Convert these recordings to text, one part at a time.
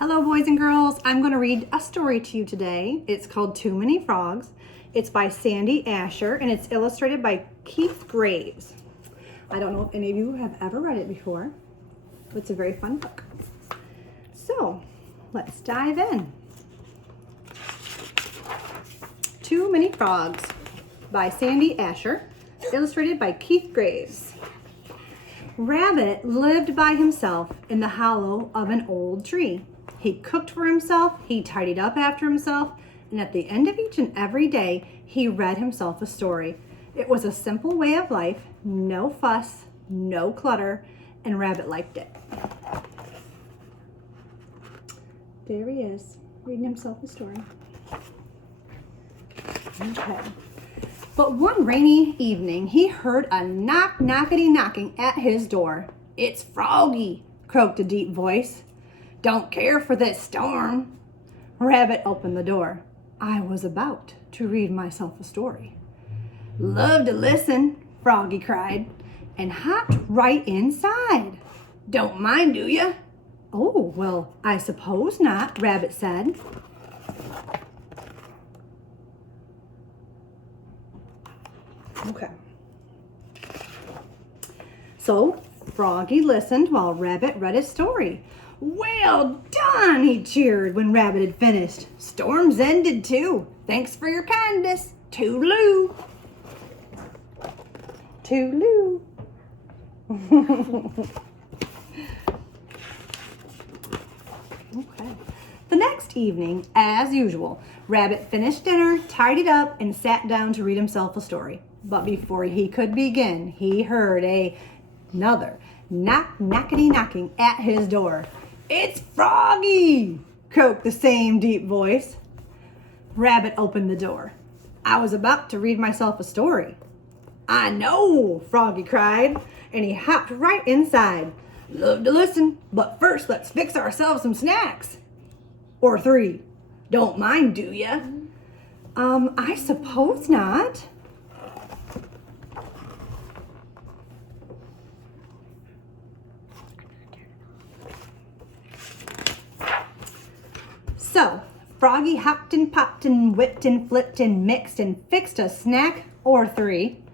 Hello, boys and girls. I'm going to read a story to you today. It's called Too Many Frogs. It's by Sandy Asher, and it's illustrated by Keith Graves. I don't know if any of you have ever read it before. It's a very fun book. So, let's dive in. Too Many Frogs by Sandy Asher, illustrated by Keith Graves. Rabbit lived by himself in the hollow of an old tree. He cooked for himself, he tidied up after himself, and at the end of each and every day, he read himself a story. It was a simple way of life, no fuss, no clutter, and Rabbit liked it. There he is, reading himself a story. Okay. But one rainy evening, he heard a knockety knocking at his door. "It's Froggy," croaked a deep voice. "Don't care for this storm." Rabbit opened the door. "I was about to read myself a story." "Love to listen," Froggy cried, and hopped right inside. "Don't mind, do ya?" "Oh, well, I suppose not," Rabbit said. Okay. So, Froggy listened while Rabbit read his story. "Well done," he cheered when Rabbit had finished. "Storm's ended too. Thanks for your kindness. Toodaloo." Toodaloo. Okay. The next evening, as usual, Rabbit finished dinner, tidied up, and sat down to read himself a story. But before he could begin, he heard another knockety knocking at his door. "It's Froggy," croaked the same deep voice. Rabbit opened the door. "I was about to read myself a story." "I know," Froggy cried, and he hopped right inside. "Love to listen, but first let's fix ourselves some snacks. Or 3. Don't mind, do ya?" I suppose not." So, Froggy hopped and popped and whipped and flipped and mixed and fixed a snack or 3.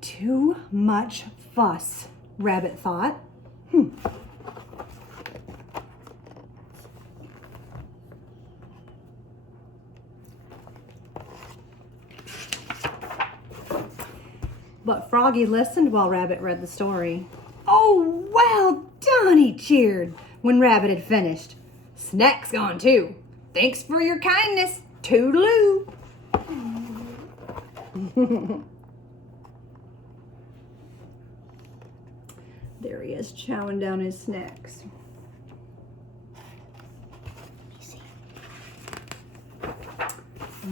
Too much fuss, Rabbit thought. But Froggy listened while Rabbit read the story. "Oh, well done," he cheered when Rabbit had finished. "Snack's gone too. Thanks for your kindness. Toodaloo." There he is, chowing down his snacks.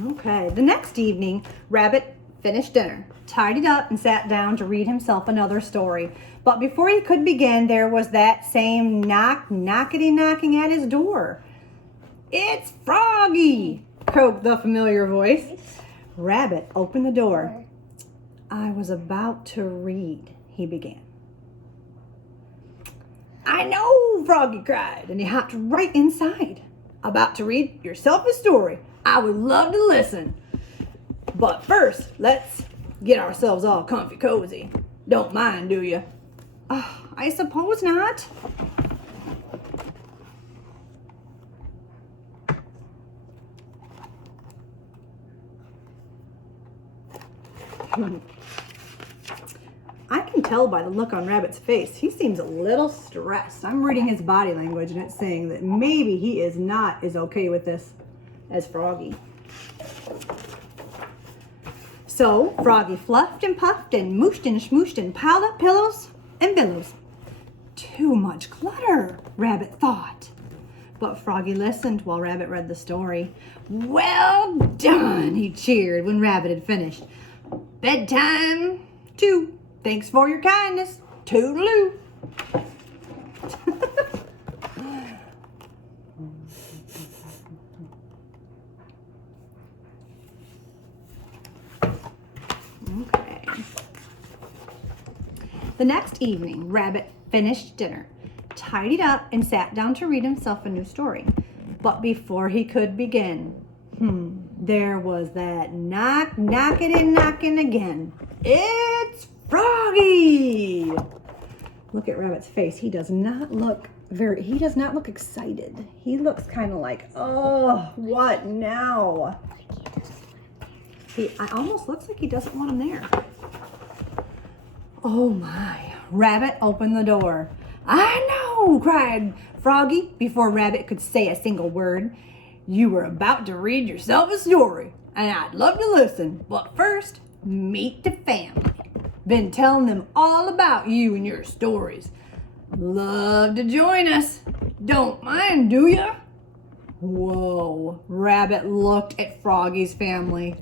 Okay, the next evening, Rabbit finished dinner, tidied up, and sat down to read himself another story. But before he could begin, there was that same knockety knocking at his door. "It's Froggy," croaked the familiar voice. Rabbit opened the door. "I was about to read," he began. "I know," Froggy cried, and he hopped right inside. "About to read yourself a story. I would love to listen. But first, let's get ourselves all comfy cozy. Don't mind, do ya?" "Oh, I suppose not." I can tell by the look on Rabbit's face, he seems a little stressed. I'm reading his body language and it's saying that maybe he is not as okay with this as Froggy. So Froggy fluffed and puffed and mooshed and schmooshed and piled up pillows and billows. Too much clutter, Rabbit thought. But Froggy listened while Rabbit read the story. "Well done," he cheered when Rabbit had finished. "Bedtime too. Thanks for your kindness. Toodaloo." Okay. The next evening, Rabbit finished dinner, tidied up and sat down to read himself a new story. But before he could begin, there was that knocking again. It's Froggy! Look at Rabbit's face. He does not look excited. He looks kind of like, oh, what now? He almost looks like he doesn't want him there. Oh my. Rabbit opened the door. I know, cried Froggy before Rabbit could say a single word. You were about to read yourself a story, and I'd love to listen. But first, meet the family. Been telling them all about you and your stories. Love to join us. Don't mind, do ya? Whoa. Rabbit looked at Froggy's family.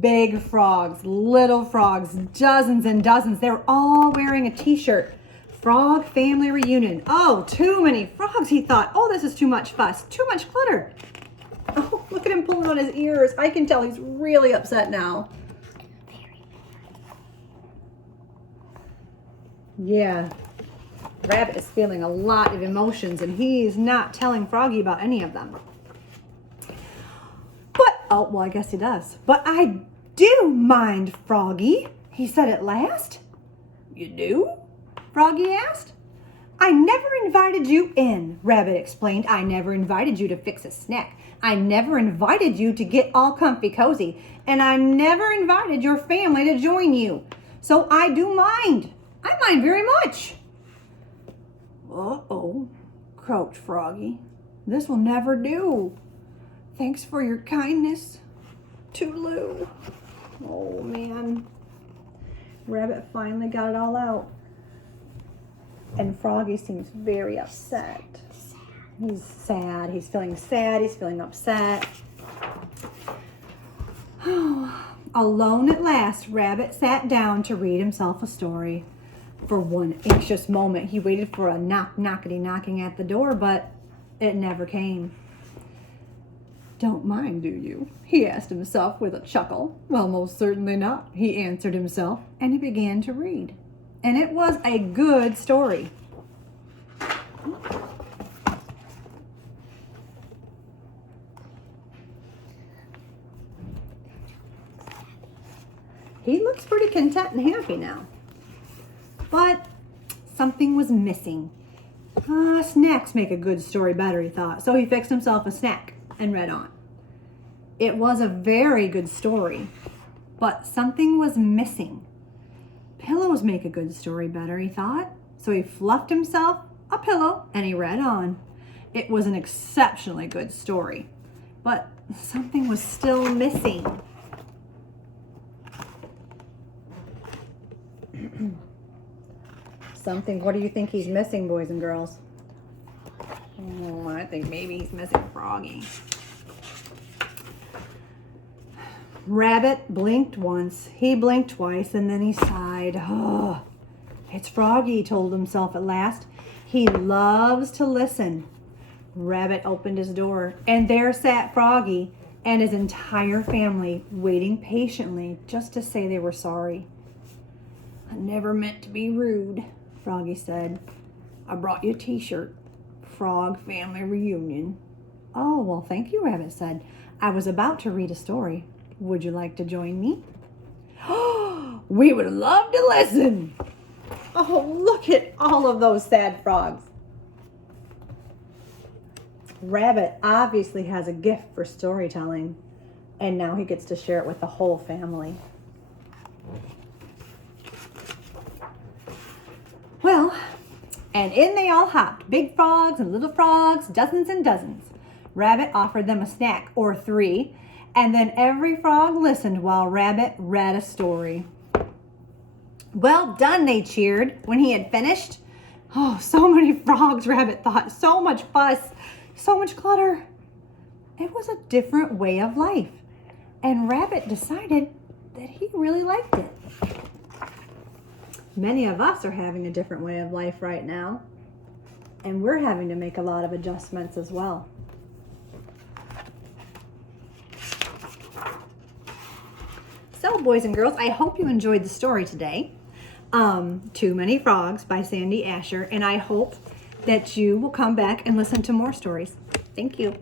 Big frogs, little frogs, dozens and dozens. They were all wearing a t-shirt. Frog family reunion. Oh, too many frogs, he thought. Oh, this is too much fuss, too much clutter. Oh, look at him pulling on his ears. I can tell he's really upset now. Yeah, Rabbit is feeling a lot of emotions and he's not telling Froggy about any of them. Oh, well, I guess he does. But I do mind, Froggy, he said at last. You do? Froggy asked. I never invited you in, Rabbit explained. I never invited you to fix a snack. I never invited you to get all comfy cozy. And I never invited your family to join you. So I do mind. I mind very much. Uh-oh, croaked Froggy. This will never do. Thanks for your kindness, Toodaloo. Oh, man. Rabbit finally got it all out. And Froggy seems very upset. He's sad. He's feeling sad. He's feeling upset. Alone at last, Rabbit sat down to read himself a story. For one anxious moment, he waited for a knocking at the door, but it never came. Don't mind, do you? He asked himself with a chuckle. Well, most certainly not, he answered himself, and he began to read. And it was a good story. He looks pretty content and happy now. But something was missing. Snacks make a good story better, he thought. So he fixed himself a snack and read on. It was a very good story, but something was missing. Pillows make a good story better, he thought. So he fluffed himself a pillow and he read on. It was an exceptionally good story, but something was still missing. Something, what do you think he's missing, boys and girls? Oh, I think maybe he's missing Froggy. Rabbit blinked once, he blinked twice, and then he sighed. Oh, it's Froggy, he told himself at last. He loves to listen. Rabbit opened his door, and there sat Froggy and his entire family waiting patiently just to say they were sorry. I never meant to be rude, Froggy said. I brought you a t-shirt. Frog family reunion. Oh, well, thank you, Rabbit said. I was about to read a story. Would you like to join me? Oh, we would love to listen. Oh, look at all of those sad frogs. Rabbit obviously has a gift for storytelling, and now he gets to share it with the whole family. Well, and in they all hopped, big frogs and little frogs, dozens and dozens. Rabbit offered them a snack or three, and then every frog listened while Rabbit read a story. Well done, they cheered when he had finished. Oh, so many frogs, Rabbit thought, so much fuss, so much clutter. It was a different way of life, and Rabbit decided that he really liked it. Many of us are having a different way of life right now, and we're having to make a lot of adjustments as well. So, boys and girls, I hope you enjoyed the story today. Too Many Frogs by Sandy Asher, and I hope that you will come back and listen to more stories. Thank you.